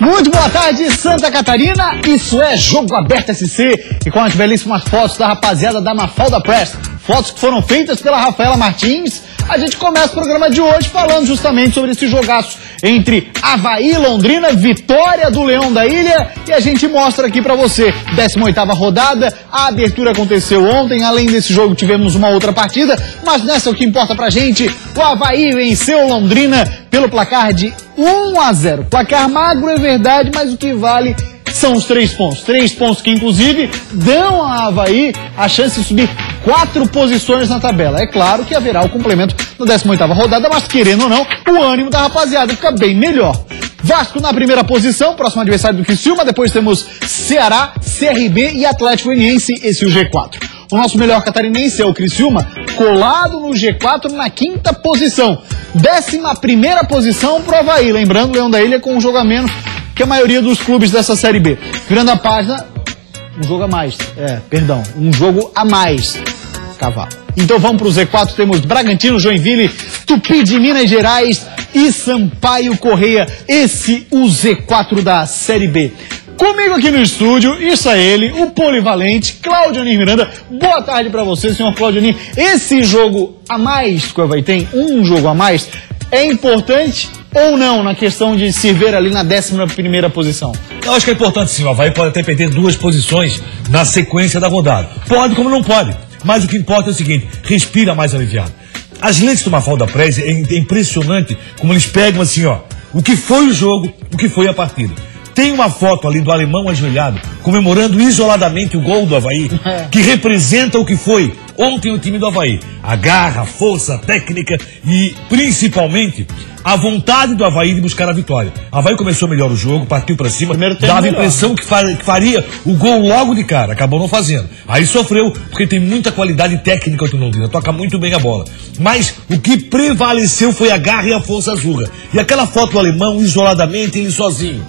Muito boa tarde, Santa Catarina. Isso é Jogo Aberto SC e com as belíssimas fotos da rapaziada da Mafalda Press, fotos que foram feitas pela Rafaela Martins. A gente começa o programa de hoje falando justamente sobre esse jogaço entre Avaí e Londrina, vitória do Leão da Ilha, e a gente mostra aqui pra você, 18ª rodada, a abertura aconteceu ontem, além desse jogo tivemos uma outra partida, mas nessa o que importa pra gente, o Avaí venceu o Londrina pelo placar de 1-0, placar magro é verdade, mas o que vale são os 3 pontos. 3 pontos que, inclusive, dão a Avaí a chance de subir 4 posições na tabela. É claro que haverá o complemento na 18ª rodada, mas, querendo ou não, o ânimo da rapaziada fica bem melhor. Vasco na primeira posição, próximo adversário do Criciúma. Depois temos Ceará, CRB e Atlético Goianiense, esse é o G4. O nosso melhor catarinense é o Criciúma, colado no G4 na 5ª posição. 11ª posição pro Avaí. Lembrando, o Leão da Ilha com um jogo a menos que a maioria dos clubes dessa Série B. Virando a página, um jogo a mais. Um jogo a mais. Cavalo. Então vamos para o Z4, temos Bragantino, Joinville, Tupi de Minas Gerais e Sampaio Correia. Esse o Z4 da Série B. Comigo aqui no estúdio, isso é ele, o polivalente, Claudionir Miranda. Boa tarde para você, senhor Claudionir. Esse jogo a mais que o Avaí tem, um jogo a mais, é importante ou não na questão de se ver ali na 11ª posição? Eu acho que é importante sim, o Avaí pode até perder 2 posições na sequência da rodada. Pode como não pode, mas o que importa é o seguinte, respira mais aliviado. As lentes do Mafalda Press é impressionante como eles pegam assim, ó, o que foi o jogo, o que foi a partida. Tem uma foto ali do alemão ajoelhado, comemorando isoladamente o gol do Avaí, que representa o que foi ontem o time do Avaí. A garra, a força, a técnica e, principalmente, a vontade do Avaí de buscar a vitória. O Avaí começou melhor o jogo, partiu pra cima, dava a impressão que faria o gol logo de cara, acabou não fazendo. Aí sofreu, porque tem muita qualidade técnica do Londrina, toca muito bem a bola. Mas o que prevaleceu foi a garra e a força azul. E aquela foto do alemão, isoladamente, ele sozinho,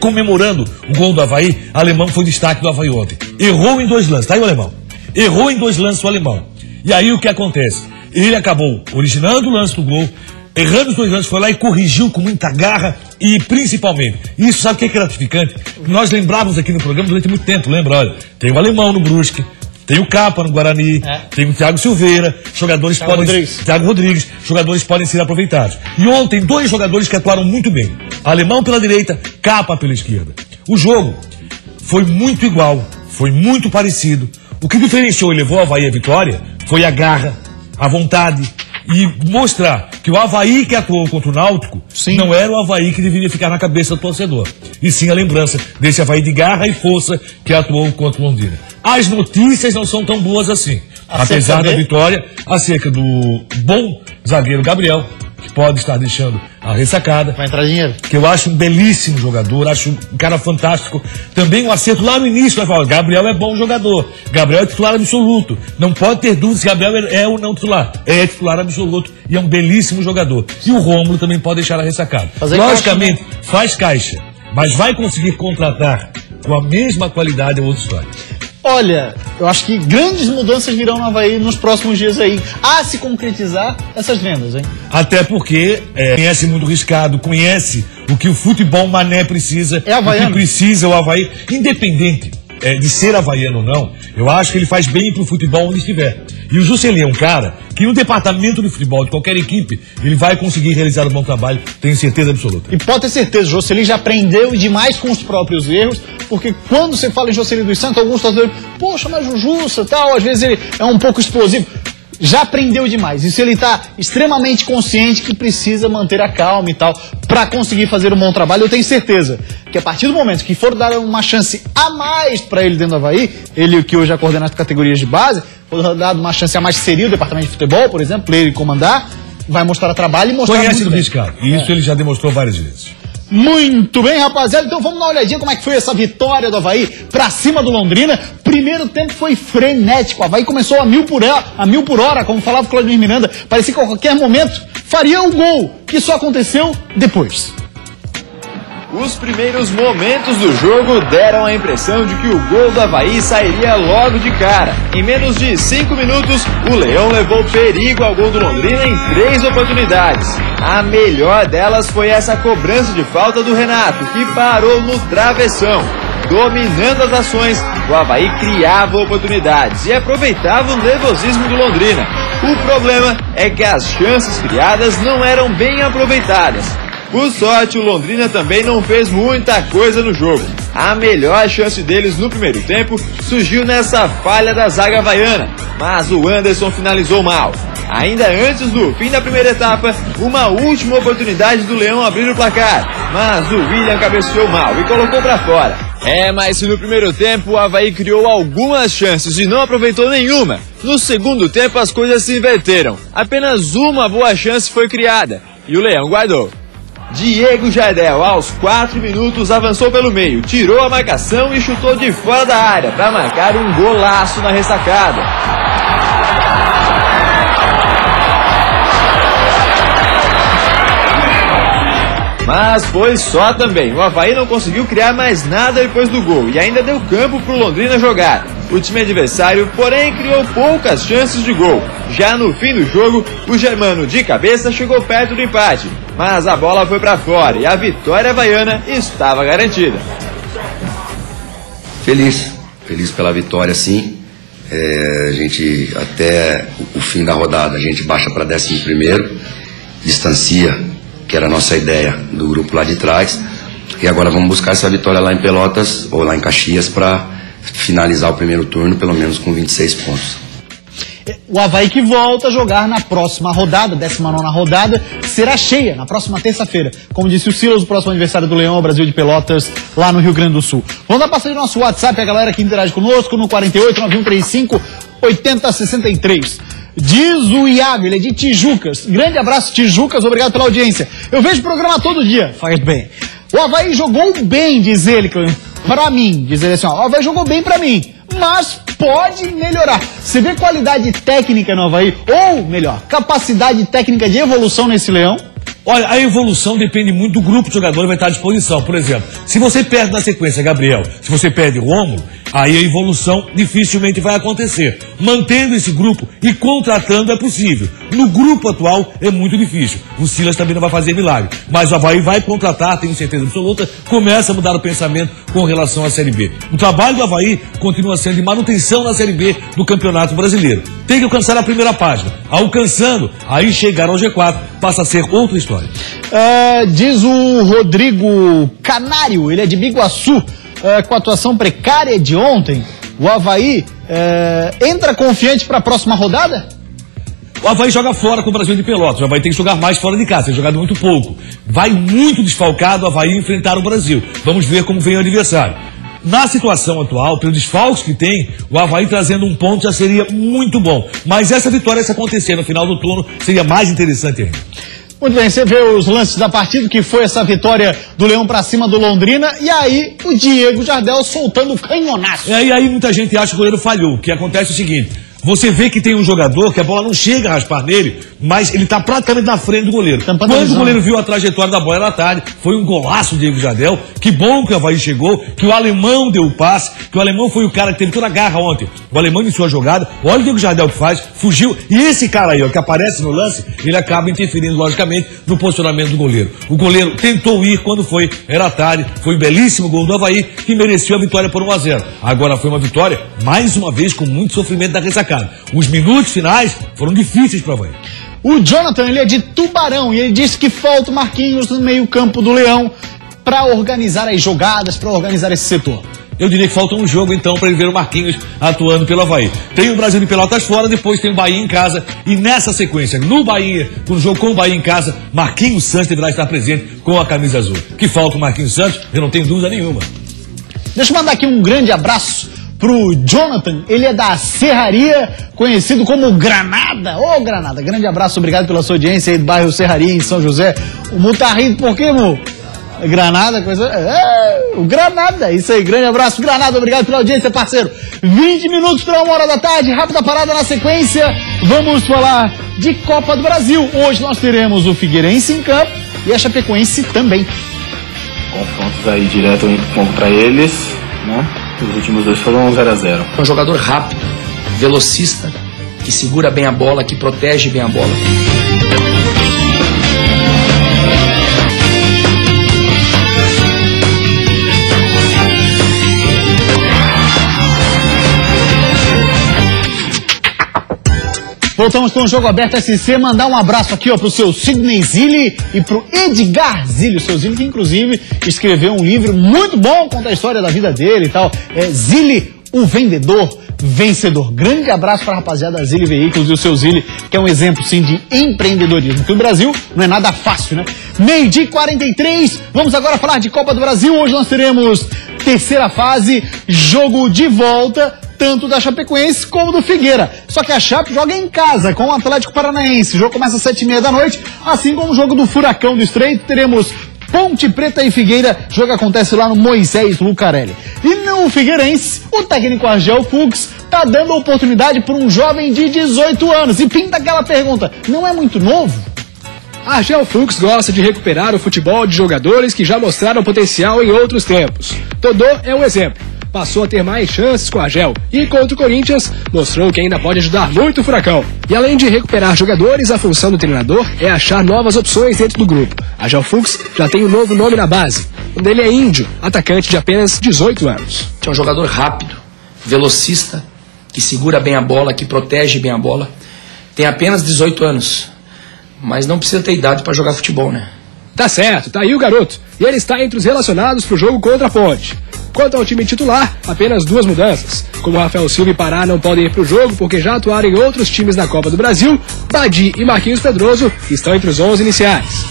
comemorando o gol do Avaí, o alemão foi destaque do Avaí ontem. Errou em 2 lances, tá aí o alemão? Errou em 2 lances o alemão. E aí o que acontece? Ele acabou originando o lance do gol, errando os 2 lances, foi lá e corrigiu com muita garra e principalmente, isso sabe o que é gratificante? Nós lembrávamos aqui no programa durante muito tempo, lembra? Olha, tem o alemão no Brusque, tem o Capa no Guarani, tem o Thiago Silveira, jogadores Thiago Rodrigues, jogadores podem ser aproveitados. E ontem, 2 jogadores que atuaram muito bem. Alemão pela direita, Capa pela esquerda. O jogo foi muito igual, foi muito parecido. O que diferenciou e levou o Avaí à vitória foi a garra, a vontade e mostrar que o Avaí que atuou contra o Náutico não era o Avaí que deveria ficar na cabeça do torcedor. E sim a lembrança desse Avaí de garra e força que atuou contra o Londrina. As notícias não são tão boas assim. Apesar da vitória, acerca do bom zagueiro Gabriel, que pode estar deixando a ressacada. Vai entrar dinheiro. Que eu acho um belíssimo jogador, acho um cara fantástico. Também um acerto lá no início, vai falar, Gabriel é bom jogador. Gabriel é titular absoluto. Não pode ter dúvida se Gabriel é ou não titular. É titular absoluto e é um belíssimo jogador. E o Rômulo também pode deixar a ressacada. Logicamente, faz caixa, mas vai conseguir contratar com a mesma qualidade a outra história. Olha, eu acho que grandes mudanças virão no Avaí nos próximos dias aí, a se concretizar essas vendas, hein? Até porque conhece muito riscado, conhece o que o futebol mané precisa, o que precisa o Avaí, independente de ser havaiano ou não, eu acho que ele faz bem pro futebol onde estiver. E o Juscelino é um cara que no departamento de futebol de qualquer equipe, ele vai conseguir realizar um bom trabalho, tenho certeza absoluta. E pode ter certeza, o Juscelino já aprendeu demais com os próprios erros, porque quando você fala em Juscelino dos Santos, alguns torcedores, poxa, mas o Jussa tal, às vezes ele é um pouco explosivo. Já aprendeu demais. Isso ele está extremamente consciente que precisa manter a calma e tal para conseguir fazer um bom trabalho. Eu tenho certeza que que a partir do momento que for dar uma chance a mais para ele dentro do Avaí, ele que hoje é coordenador de categorias de base, for dado uma chance a mais, seria o departamento de futebol, por exemplo, para ele comandar, vai mostrar trabalho e mostrar conhece muito do riscado. E isso ele já demonstrou várias vezes. Muito bem, rapaziada. Então vamos dar uma olhadinha como é que foi essa vitória do Avaí pra cima do Londrina. Primeiro tempo foi frenético. O Avaí começou a mil por hora, como falava o Claudio Miranda. Parecia que a qualquer momento faria o gol, que só aconteceu depois. Os primeiros momentos do jogo deram a impressão de que o gol do Avaí sairia logo de cara. Em menos de 5 minutos, o Leão levou perigo ao gol do Londrina em 3 oportunidades. A melhor delas foi essa cobrança de falta do Renato, que parou no travessão. Dominando as ações, o Avaí criava oportunidades e aproveitava o nervosismo do Londrina. O problema é que as chances criadas não eram bem aproveitadas. Por sorte, o Londrina também não fez muita coisa no jogo. A melhor chance deles no primeiro tempo surgiu nessa falha da zaga havaiana, mas o Anderson finalizou mal. Ainda antes do fim da primeira etapa, uma última oportunidade do Leão abrir o placar, mas o William cabeceou mal e colocou para fora. Mas se no primeiro tempo o Avaí criou algumas chances e não aproveitou nenhuma, no segundo tempo as coisas se inverteram. Apenas uma boa chance foi criada e o Leão guardou. Diego Jardel, aos 4 minutos, avançou pelo meio, tirou a marcação e chutou de fora da área para marcar um golaço na ressacada. Mas foi só também. O Avaí não conseguiu criar mais nada depois do gol e ainda deu campo para o Londrina jogar. O time adversário, porém, criou poucas chances de gol. Já no fim do jogo, o germano de cabeça chegou perto do empate, mas a bola foi para fora e a vitória havaiana estava garantida. Feliz pela vitória, sim. A gente, até o fim da rodada, a gente baixa para 11º, distancia, que era a nossa ideia, do grupo lá de trás. E agora vamos buscar essa vitória lá em Pelotas, ou lá em Caxias, para finalizar o primeiro turno, pelo menos com 26 pontos. O Avaí que volta a jogar na próxima rodada, 19ª rodada, será cheia na próxima terça-feira. Como disse o Silas, o próximo aniversário do Leão, Brasil de Pelotas, lá no Rio Grande do Sul. Vamos dar passagem no nosso WhatsApp, a galera que interage conosco, no 48-9135-8063. Diz o Iago, ele é de Tijucas. Grande abraço, Tijucas, obrigado pela audiência. Eu vejo o programa todo dia, faz bem. O Avaí jogou bem, diz ele, pra mim. Diz ele assim, ó, o Avaí jogou bem pra mim, mas pode melhorar. Você vê qualidade técnica no Avaí, ou melhor, capacidade técnica de evolução nesse Leão? Olha, a evolução depende muito do grupo de jogadores que vai estar à disposição. Por exemplo, se você perde na sequência Gabriel, se você perde Rômulo, aí a evolução dificilmente vai acontecer. Mantendo esse grupo e contratando é possível. No grupo atual é muito difícil. O Silas também não vai fazer milagre. Mas o Avaí vai contratar, tenho certeza absoluta, começa a mudar o pensamento com relação à Série B. O trabalho do Avaí continua sendo de manutenção na Série B do Campeonato Brasileiro. Tem que alcançar a primeira página. Alcançando, aí chegar ao G4 passa a ser outra história. Diz o Rodrigo Canário, ele é de Biguaçu, com a atuação precária de ontem, o Avaí entra confiante para a próxima rodada? O Avaí joga fora com o Brasil de Pelotas, o Avaí tem que jogar mais fora de casa, tem jogado muito pouco. Vai muito desfalcado o Avaí enfrentar o Brasil. Vamos ver como vem o adversário. Na situação atual, pelos desfalques que tem, o Avaí trazendo um ponto já seria muito bom. Mas essa vitória, se acontecer no final do turno, seria mais interessante ainda. Muito bem, você vê os lances da partida, que foi essa vitória do Leão pra cima do Londrina, e aí o Diego Jardel soltando o canhonaço. E aí muita gente acha que o goleiro falhou. O que acontece é o seguinte, você vê que tem um jogador que a bola não chega a raspar nele, mas ele tá praticamente na frente do goleiro. Quando o goleiro viu a trajetória da bola, era tarde. Foi um golaço do Diego Jardel. Que bom que o Avaí chegou, que o alemão deu o passe, que o alemão foi o cara que teve toda a garra ontem. O alemão iniciou a jogada, olha o Diego Jardel que faz, fugiu. E esse cara aí, ó, que aparece no lance, ele acaba interferindo, logicamente, no posicionamento do goleiro. O goleiro tentou ir quando foi, era tarde. Foi um belíssimo gol do Avaí, que mereceu a vitória por 1-0. Agora foi uma vitória, mais uma vez, com muito sofrimento da ressacada. Os minutos finais foram difíceis para o Avaí. O Jonathan, ele é de Tubarão e ele disse que falta o Marquinhos no meio-campo do Leão para organizar as jogadas, para organizar esse setor. Eu diria que falta um jogo, então, para ele ver o Marquinhos atuando pelo Avaí. Tem o Brasil de Pelotas fora, depois tem o Bahia em casa. E nessa sequência, no Bahia, no jogo com o Bahia em casa, Marquinhos Santos deverá estar presente com a camisa azul. Que falta o Marquinhos Santos, eu não tenho dúvida nenhuma. Deixa eu mandar aqui um grande abraço pro Jonathan. Ele é da Serraria, conhecido como Granada. Ô, Granada, grande abraço, obrigado pela sua audiência aí do bairro Serraria, em São José. O Mu tá rindo por quê, Mu? Granada, coisa... o Granada, isso aí, grande abraço, Granada, obrigado pela audiência, parceiro. 20 minutos para 1h da tarde, rápida parada na sequência, vamos falar de Copa do Brasil. Hoje nós teremos o Figueirense em campo e a Chapecoense também. Confrontos aí direto contra eles, né? Os últimos dois foram 0-0. É um jogador rápido, velocista, que segura bem a bola, que protege bem a bola. Voltamos com o Jogo Aberto SC, mandar um abraço aqui ó, pro seu Sidney Zilli e pro Edgar Zilli, o seu Zilli que inclusive escreveu um livro muito bom, conta a história da vida dele e tal, Zilli, o vendedor vencedor. Grande abraço para a rapaziada da Zilli Veículos e o seu Zilli, que é um exemplo sim de empreendedorismo, que o Brasil não é nada fácil, né? 12h43, vamos agora falar de Copa do Brasil, hoje nós teremos terceira fase, jogo de volta, tanto da Chapecoense como do Figueira. Só que a Chape joga em casa com o Atlético Paranaense. O jogo começa às 7h30 da noite, assim como o jogo do Furacão do Estreito. Teremos Ponte Preta e Figueira. O jogo acontece lá no Moisés Lucarelli. E no Figueirense, o técnico Argel Fux está dando oportunidade para um jovem de 18 anos. E pinta aquela pergunta, não é muito novo? Argel Fux gosta de recuperar o futebol de jogadores que já mostraram potencial em outros tempos. Dodô é um exemplo. Passou a ter mais chances com a Argel e contra o Corinthians mostrou que ainda pode ajudar muito o Furacão. E além de recuperar jogadores, a função do treinador é achar novas opções dentro do grupo. Argel Fux já tem um novo nome na base. O dele é Índio, atacante de apenas 18 anos. É um jogador rápido, velocista, que segura bem a bola, que protege bem a bola. Tem apenas 18 anos, mas não precisa ter idade para jogar futebol, né? Tá certo, tá aí o garoto. E ele está entre os relacionados para o jogo contra a Ponte. Quanto ao time titular, apenas 2 mudanças. Como Rafael Silva e Pará não podem ir para o jogo porque já atuaram em outros times da Copa do Brasil, Badi e Marquinhos Pedroso estão entre os 11 iniciais.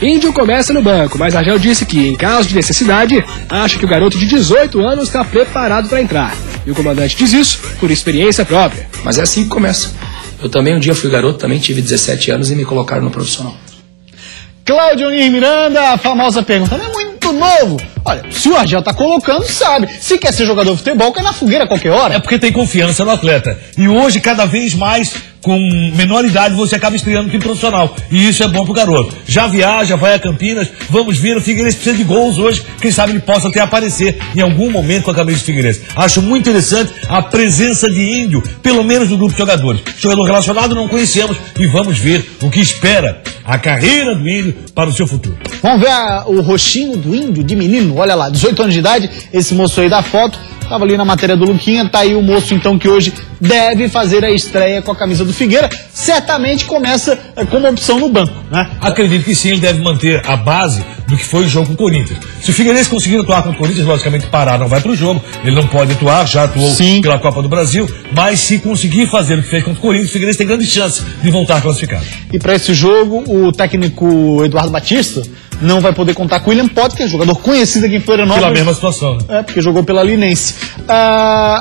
Índio começa no banco, mas Argel disse que, em caso de necessidade, acha que o garoto de 18 anos está preparado para entrar. E o comandante diz isso por experiência própria. Mas é assim que começa. Eu também um dia fui garoto, também tive 17 anos e me colocaram no profissional. Cláudio Miranda, a famosa pergunta, não é muito novo? Olha, se o Argel tá colocando, sabe. Se quer ser jogador de futebol, cai na fogueira a qualquer hora. É porque tem confiança no atleta. E hoje, cada vez mais, com menor idade, você acaba estreando no time profissional. E isso é bom pro garoto. Já viaja, vai a Campinas, vamos ver, o Figueirense precisa de gols hoje. Quem sabe ele possa até aparecer em algum momento com a camisa do Figueirense. Acho muito interessante a presença de Índio, pelo menos no grupo de jogadores. Jogador relacionado não conhecemos e vamos ver o que espera a carreira do Índio para o seu futuro. Vamos ver o roxinho do Índio, de menino, olha lá, 18 anos de idade, esse moço aí da foto, estava ali na matéria do Luquinha, tá aí o moço então que hoje deve fazer a estreia com a camisa do Figueira, certamente começa como opção no banco, né? Acredito que sim, ele deve manter a base do que foi o jogo com o Corinthians. Se o Figueirense conseguir atuar contra o Corinthians, logicamente Pará não vai pro jogo, ele não pode atuar, já atuou pela Copa do Brasil, mas se conseguir fazer o que fez contra o Corinthians, o Figueirense tem grande chance de voltar classificado. E para esse jogo, o técnico Eduardo Batista não vai poder contar com o William Potter, jogador conhecido aqui em Florianópolis. Pela mesma situação, né? É, porque jogou pela Linense.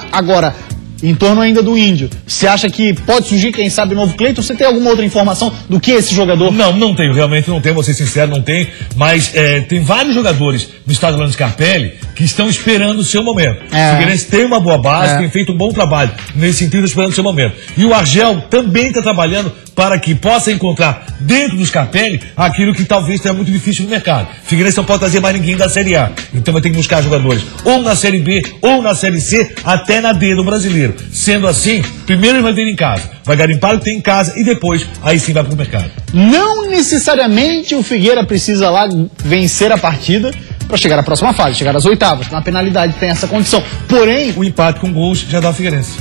Agora, em torno ainda do Índio, você acha que pode surgir, quem sabe, novo Cleiton? Você tem alguma outra informação do que esse jogador? Não tenho, realmente não tenho, vou ser sincero, não tenho. Mas tem vários jogadores no estado Orlando Scarpelli que estão esperando o seu momento. O Figueirense tem uma boa base, tem feito um bom trabalho nesse sentido, esperando o seu momento. E o Argel também está trabalhando para que possa encontrar dentro do Scarpelli aquilo que talvez tenha muito difícil no mercado. O Figueirense não pode trazer mais ninguém da Série A. Então vai ter que buscar jogadores ou na Série B, ou na Série C, até na D do Brasileiro. Sendo assim, primeiro ele vai vir em casa, vai garimpar o que tem em casa e depois, aí sim vai para o mercado. Não necessariamente o Figueira precisa lá vencer a partida para chegar à próxima fase, chegar às oitavas. Na penalidade tem essa condição. Porém, o empate com gols já dá o Figueirense.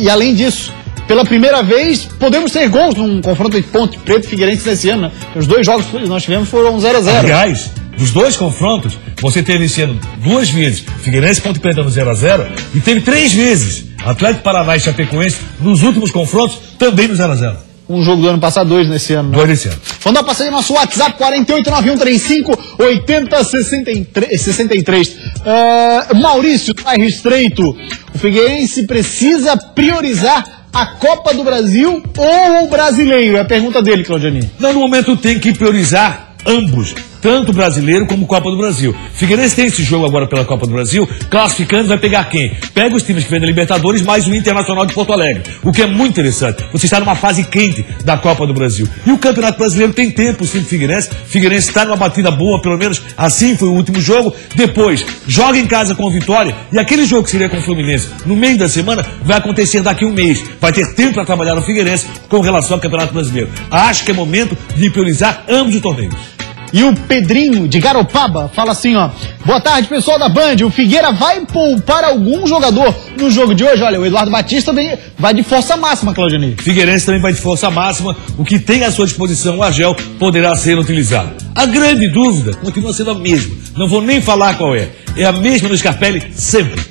E além disso, pela primeira vez, podemos ter gols num confronto entre Ponte Preta e Figueirense nesse ano, né? Os 2 jogos que nós tivemos foram 0-0. Aliás, Dos 2 confrontos, você teve esse ano 2 vezes Figueirense e Ponte Preta no 0x0 e teve 3 vezes Atlético Paranaense e Chapecoense nos últimos confrontos também no 0x0. Um jogo do ano passado, 2 nesse ano, né? 2 nesse ano. Vamos dar uma passadinha no nosso WhatsApp, 4891358063. Maurício, bairro Estreito. O Figueirense precisa priorizar a Copa do Brasil ou o brasileiro? É a pergunta dele, Claudiani. No momento tem que priorizar ambos, tanto o brasileiro como Copa do Brasil. Figueirense tem esse jogo agora pela Copa do Brasil, classificando, vai pegar quem? Pega os times que vêm da Libertadores, mais o Internacional de Porto Alegre, o que é muito interessante. Você está numa fase quente da Copa do Brasil. E o Campeonato Brasileiro tem tempo, sim, Figueirense. Figueirense está numa batida boa, pelo menos assim foi o último jogo. Depois, joga em casa com o Vitória, e aquele jogo que seria com o Fluminense no meio da semana, vai acontecer daqui a um mês. Vai ter tempo para trabalhar no Figueirense com relação ao Campeonato Brasileiro. Acho que é momento de priorizar ambos os torneios. E o Pedrinho, de Garopaba, fala assim, ó. Boa tarde, pessoal da Band. O Figueira vai poupar algum jogador no jogo de hoje? Olha, o Eduardo Batista vai de força máxima, Claudionei. Figueirense também vai de força máxima. O que tem à sua disposição, o Argel, poderá ser utilizado. A grande dúvida continua sendo a mesma. Não vou nem falar qual é. É a mesma do Scarpelli sempre.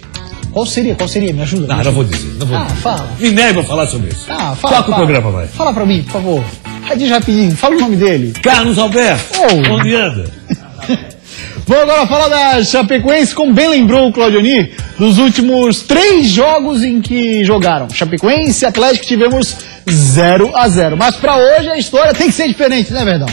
Qual seria? Me ajuda. Não vou dizer. Não vou dizer. Fala. Me nego a falar sobre isso. Fala. Toca o programa, vai. Fala pra mim, por favor. Diz rapidinho, fala o nome dele. Carlos Alberto. Onde anda? Vamos agora falar da Chapecoense, como bem lembrou o Claudioni, dos últimos 3 jogos em que jogaram. Chapecoense e Atlético tivemos 0x0. Mas pra hoje a história tem que ser diferente, né, Verdão?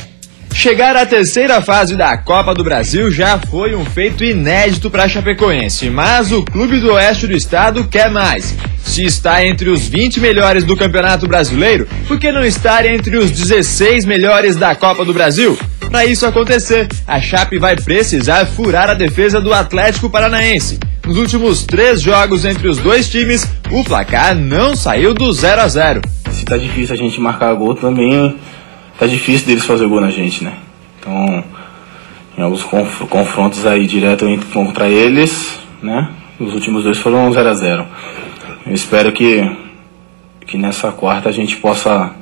Chegar à terceira fase da Copa do Brasil já foi um feito inédito para a Chapecoense, mas o clube do oeste do estado quer mais. Se está entre os 20 melhores do Campeonato Brasileiro, por que não estar entre os 16 melhores da Copa do Brasil? Para isso acontecer, a Chape vai precisar furar a defesa do Atlético Paranaense. Nos últimos 3 jogos entre os 2 times, o placar não saiu do 0x0. Se tá difícil a gente marcar gol também, tá difícil deles fazer gol na gente, né? Então, em alguns confrontos aí direto contra eles, né? Os últimos 2 foram 0x0. Eu espero que nessa quarta a gente possa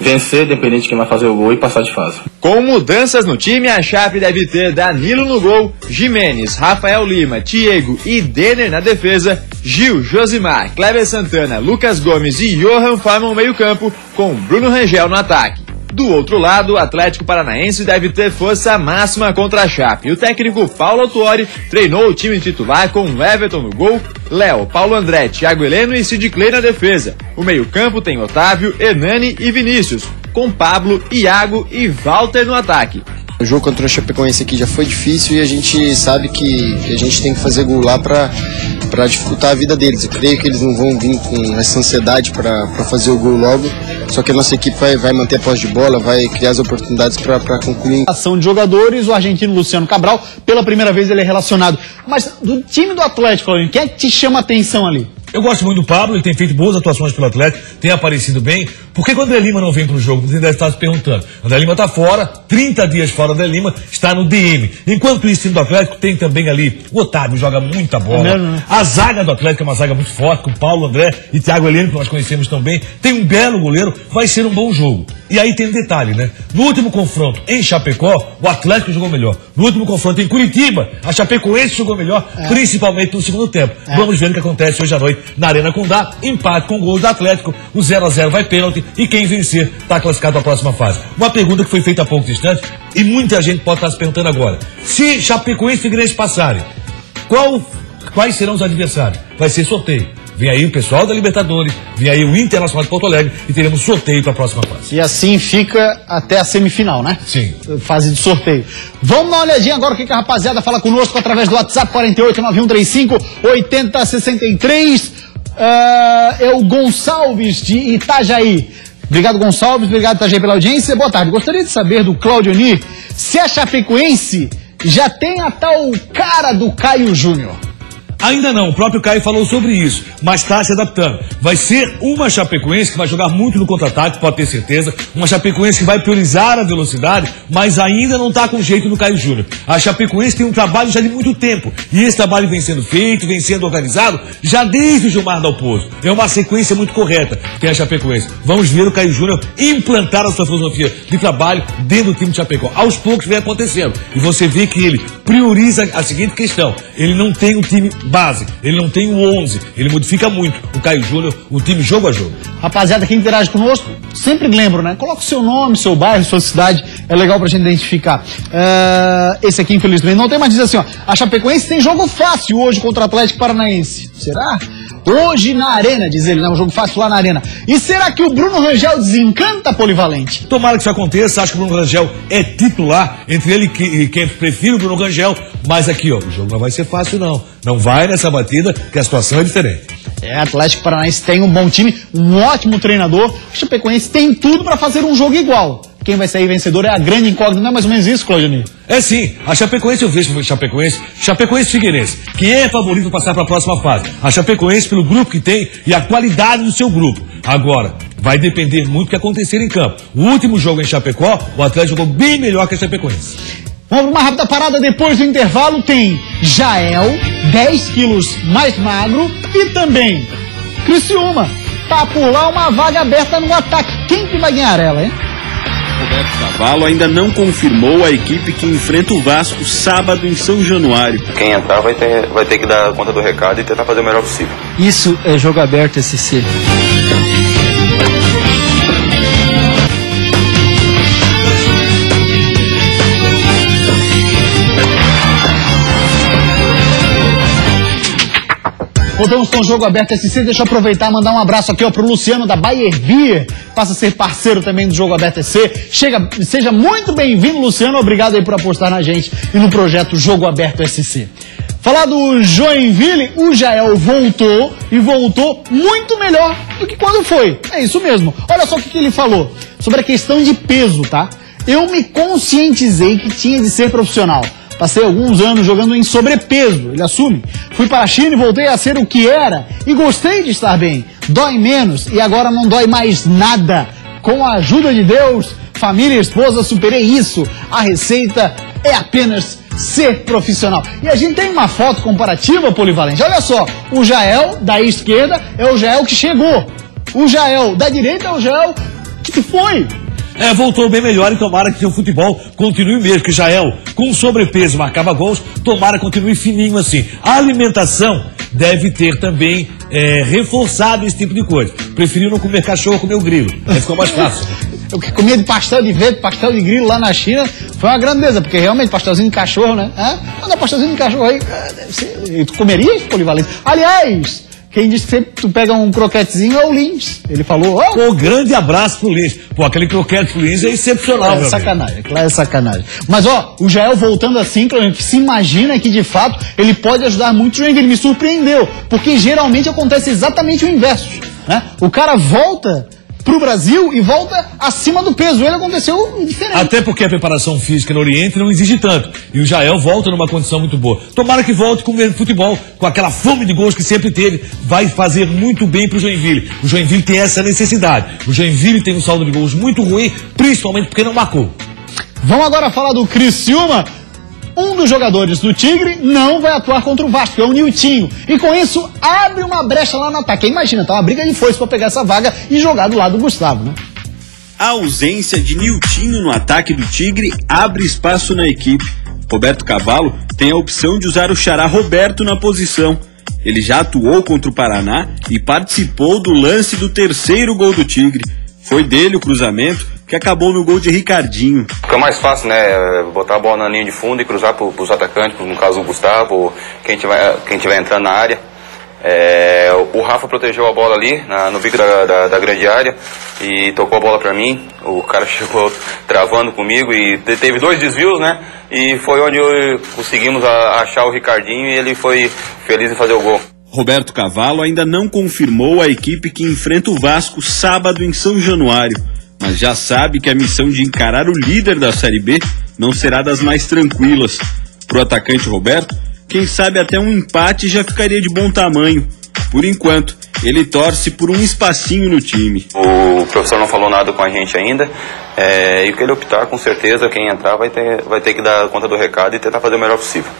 vencer, independente de quem vai fazer o gol, e passar de fase. Com mudanças no time, a Chape deve ter Danilo no gol, Jimenez, Rafael Lima, Diego e Denner na defesa, Gil, Josimar, Kleber Santana, Lucas Gomes e Johan formam o meio-campo, com Bruno Rangel no ataque. Do outro lado, o Atlético Paranaense deve ter força máxima contra a Chape. O técnico Paulo Autuori treinou o time titular com Everton no gol, Léo, Paulo André, Thiago Heleno e Sid Clay na defesa. O meio-campo tem Otávio, Hernani e Vinícius, com Pablo, Iago e Walter no ataque. O jogo contra o Chapecoense aqui já foi difícil e a gente sabe que a gente tem que fazer gol lá para dificultar a vida deles. Eu creio que eles não vão vir com essa ansiedade para fazer o gol logo, só que a nossa equipe vai manter a posse de bola, vai criar as oportunidades para concluir. Ação de jogadores, o argentino Luciano Cabral, pela primeira vez ele é relacionado. Mas do time do Atlético, quem é que te chama a atenção ali? Eu gosto muito do Pablo, ele tem feito boas atuações pelo Atlético, tem aparecido bem. Por que o André Lima não vem pro jogo? Você deve estar se perguntando. O André Lima está fora, 30 dias fora. O André Lima está no DM. Enquanto isso, o time do Atlético tem também ali o Otávio, joga muita bola. É mesmo, né? A zaga do Atlético é uma zaga muito forte, com Paulo, André e Thiago Heleno, que nós conhecemos também. Tem um belo goleiro, vai ser um bom jogo. E aí tem um detalhe, né? No último confronto em Chapecó, o Atlético jogou melhor. No último confronto em Curitiba, a Chapecoense jogou melhor, principalmente no segundo tempo. Vamos ver o que acontece hoje à noite na Arena Condá. Empate com gols do Atlético, o 0x0 vai pênalti e quem vencer está classificado para a próxima fase. Uma pergunta que foi feita há poucos instantes e muita gente pode estar se perguntando agora. Se Chapecoense e Figueirense passarem, quais serão os adversários? Vai ser sorteio. Vem aí o pessoal da Libertadores, vem aí o Internacional de Porto Alegre e teremos sorteio para a próxima fase. E assim fica até a semifinal, né? Sim. Fase de sorteio. Vamos dar uma olhadinha agora o que a rapaziada fala conosco através do WhatsApp 4891358063. É o Gonçalves de Itajaí. Obrigado, Gonçalves. Obrigado, Itajaí, pela audiência. Boa tarde. Gostaria de saber do Claudioni se a Chapecoense já tem a tal cara do Caio Júnior. Ainda não, o próprio Caio falou sobre isso, mas está se adaptando. Vai ser uma Chapecoense que vai jogar muito no contra-ataque, pode ter certeza. Uma Chapecoense que vai priorizar a velocidade, mas ainda não está com jeito no Caio Júnior. A Chapecoense tem um trabalho já de muito tempo, e esse trabalho vem sendo feito, vem sendo organizado, já desde o Gilmar Dalpozo. É uma sequência muito correta que tem a Chapecoense. Vamos ver o Caio Júnior implantar a sua filosofia de trabalho dentro do time de Chapecó. Aos poucos vem acontecendo. E você vê que ele prioriza a seguinte questão. Ele não tem um time base, ele não tem o 11, ele modifica muito o Caio Júnior, o time jogo a jogo. Rapaziada que interage conosco, sempre lembro, né? Coloca o seu nome, seu bairro, sua cidade, é legal pra gente identificar. Esse aqui, infelizmente, não tem, mas diz assim, ó, a Chapecoense tem jogo fácil hoje contra o Atlético Paranaense. Será? Hoje na Arena, diz ele, né? Um jogo fácil lá na Arena. E será que o Bruno Rangel desencanta Polivalente? Tomara que isso aconteça, acho que o Bruno Rangel é titular, entre ele e quem prefere o Bruno Rangel, mas aqui, ó, o jogo não vai ser fácil não. Não vai nessa batida, que a situação é diferente. Atlético Paranaense tem um bom time, um ótimo treinador, o Chapecoense tem tudo para fazer um jogo igual. Quem vai sair vencedor é a grande incógnita, não é mais ou menos isso, Claudionir? É sim, a Chapecoense eu vejo Chapecoense Figueirense, que é favorito para passar para a próxima fase. A Chapecoense pelo grupo que tem e a qualidade do seu grupo. Agora, vai depender muito do que acontecer em campo. O último jogo em Chapecó, o Atlético jogou bem melhor que a Chapecoense. Vamos para uma rápida parada, depois do intervalo tem Jael, 10 quilos mais magro, e também Criciúma. Tá por lá uma vaga aberta no ataque. Quem que vai ganhar ela, hein? Roberto Cavalo ainda não confirmou a equipe que enfrenta o Vasco sábado em São Januário. Quem entrar vai ter que dar conta do recado e tentar fazer o melhor possível. Isso é jogo aberto, SC. Voltamos com o Jogo Aberto SC, deixa eu aproveitar e mandar um abraço aqui ó, pro Luciano da Bayer Beer, passa a ser parceiro também do Jogo Aberto SC. Seja muito bem-vindo, Luciano, obrigado aí por apostar na gente e no projeto Jogo Aberto SC. Falar do Joinville, o Jael voltou e voltou muito melhor do que quando foi. É isso mesmo. Olha só o que ele falou sobre a questão de peso, tá? Eu me conscientizei que tinha de ser profissional. Passei alguns anos jogando em sobrepeso, ele assume. Fui para a China e voltei a ser o que era e gostei de estar bem. Dói menos e agora não dói mais nada. Com a ajuda de Deus, família e esposa, superei isso. A receita é apenas ser profissional. E a gente tem uma foto comparativa, Polivalente. Olha só, o Jael da esquerda é o Jael que chegou. O Jael da direita é o Jael que se foi. Voltou bem melhor e tomara que seu futebol continue mesmo, que Jael, com sobrepeso, marcava gols, tomara continue fininho assim. A alimentação deve ter também reforçado esse tipo de coisa. Preferiu não comer cachorro, comer o grilo. Aí ficou mais fácil. Eu que comia de pastel de vento, pastel de grilo lá na China, foi uma grandeza, porque realmente pastelzinho de cachorro, né? Manda pastelzinho de cachorro aí, deve ser... E tu comeria isso, Polivalente? Aliás... Quem disse que sempre tu pega um croquetezinho é o Lins. Ele falou, ó. Grande abraço pro Lins. Pô, aquele croquete pro Lins é excepcional, é sacanagem, claro, é sacanagem. Mas, ó, o Jael voltando assim, a gente se imagina que, de fato, ele pode ajudar muito o Joinville. Ele me surpreendeu, porque geralmente acontece exatamente o inverso, né? O cara volta pro Brasil e volta acima do peso. Ele aconteceu diferente. Até porque a preparação física no Oriente não exige tanto. E o Jael volta numa condição muito boa. Tomara que volte com o futebol, com aquela fome de gols que sempre teve. Vai fazer muito bem pro Joinville. O Joinville tem essa necessidade. O Joinville tem um saldo de gols muito ruim, principalmente porque não marcou. Vamos agora falar do Criciúma. Um dos jogadores do Tigre não vai atuar contra o Vasco, é o Niltinho. E com isso, abre uma brecha lá no ataque. Imagina, tá uma briga de foice para pegar essa vaga e jogar do lado do Gustavo, né? A ausência de Niltinho no ataque do Tigre abre espaço na equipe. Roberto Cavalo tem a opção de usar o xará Roberto na posição. Ele já atuou contra o Paraná e participou do lance do terceiro gol do Tigre. Foi dele o cruzamento que acabou no gol de Ricardinho. Fica mais fácil, né? Botar a bola na linha de fundo e cruzar para os atacantes, no caso o Gustavo, quem tiver entrando na área. O Rafa protegeu a bola ali, no bico da grande área e tocou a bola para mim. O cara chegou travando comigo e teve 2 desvios, né? E foi onde conseguimos achar o Ricardinho e ele foi feliz em fazer o gol. Roberto Cavalo ainda não confirmou a equipe que enfrenta o Vasco sábado em São Januário, mas já sabe que a missão de encarar o líder da Série B não será das mais tranquilas. Para o atacante Roberto, quem sabe até um empate já ficaria de bom tamanho. Por enquanto, ele torce por um espacinho no time. O professor não falou nada com a gente ainda, e o que ele optar, com certeza, quem entrar vai ter que dar conta do recado e tentar fazer o melhor possível.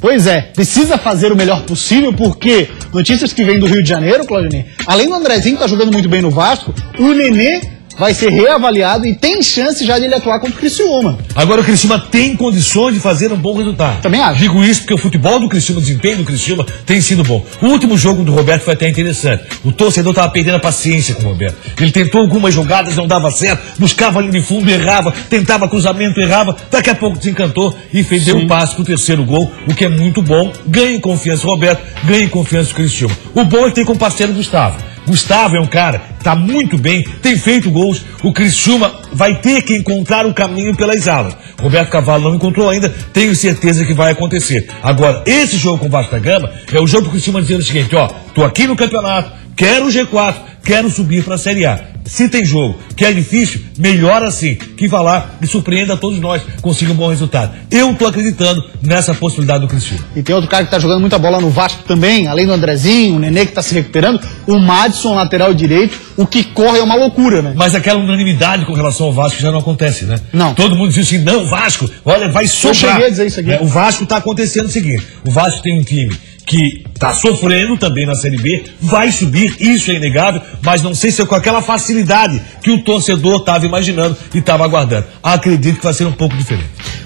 Pois é, precisa fazer o melhor possível, porque notícias que vêm do Rio de Janeiro, Claudinei, além do Andrezinho que tá jogando muito bem no Vasco, o Nenê vai ser reavaliado e tem chance já de ele atuar contra o Criciúma. Agora o Criciúma tem condições de fazer um bom resultado. Também acho. Digo isso porque o futebol do Criciúma, o desempenho do Criciúma tem sido bom. O último jogo do Roberto foi até interessante. O torcedor estava perdendo a paciência com o Roberto. Ele tentou algumas jogadas, não dava certo, buscava ali de fundo, errava, tentava cruzamento, errava, daqui a pouco desencantou e fez um passe pro terceiro gol, o que é muito bom. Ganhe confiança o Roberto, ganhe confiança o Criciúma. O bom é ter com o parceiro Gustavo. Gustavo é um cara que está muito bem, tem feito gols. O Criciúma vai ter que encontrar o caminho pelas alas. Roberto Cavalo não encontrou ainda, tenho certeza que vai acontecer. Agora, esse jogo com o Vasco da Gama é o jogo do Criciúma dizendo o seguinte, ó, tô aqui no campeonato, quero o G4, quero subir para a Série A. Se tem jogo que é difícil, melhor assim, que vá lá e surpreenda a todos nós, consiga um bom resultado. Eu tô acreditando nessa possibilidade do Criciúma. E tem outro cara que tá jogando muita bola no Vasco também, além do Andrezinho, o Nenê que tá se recuperando, o Madison, lateral direito, o que corre é uma loucura, né? Mas aquela unanimidade com relação ao Vasco já não acontece, né? Não. Todo mundo diz assim, não, Vasco, olha, vai sobrar. Eu cheguei a dizer isso aqui. O Vasco tá acontecendo o seguinte, o Vasco tem um time que está sofrendo também na Série B, vai subir, isso é inegável, mas não sei se é com aquela facilidade que o torcedor estava imaginando e estava aguardando. Acredito que vai ser um pouco diferente.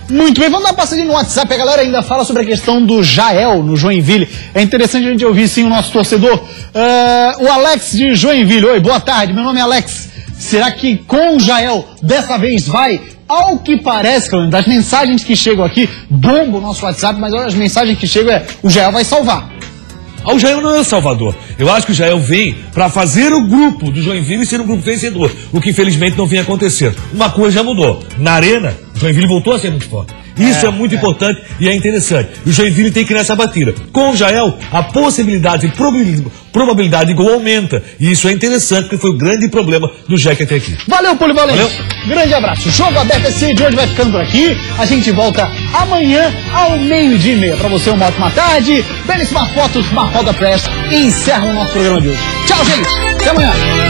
Muito bem, vamos dar uma passadinha no WhatsApp. A galera ainda fala sobre a questão do Jael no Joinville. É interessante a gente ouvir sim o nosso torcedor. O Alex de Joinville. Oi, boa tarde, meu nome é Alex. Será que com o Jael dessa vez vai? Ao que parece, das mensagens que chegam aqui, bomba o nosso WhatsApp, mas olha, as mensagens que chegam o Jael vai salvar. O Jael não é o salvador. Eu acho que o Jael vem para fazer o grupo do Joinville ser um grupo vencedor, o que infelizmente não vem acontecendo. Uma coisa já mudou. Na Arena, o Joinville voltou a ser muito forte. Isso é muito importante e é interessante. E o Joinville tem que ir nessa batida. Com o Jael, a possibilidade e probabilidade de gol aumenta. E isso é interessante, porque foi o grande problema do Jack até aqui. Valeu, Polivalente. Grande abraço. Jogo Aberto SC de hoje vai ficando por aqui. A gente volta amanhã ao 12:30. Para você, uma ótima tarde. Belíssimas fotos, Marcal da Press. E encerra o nosso programa de hoje. Tchau, gente. Até amanhã.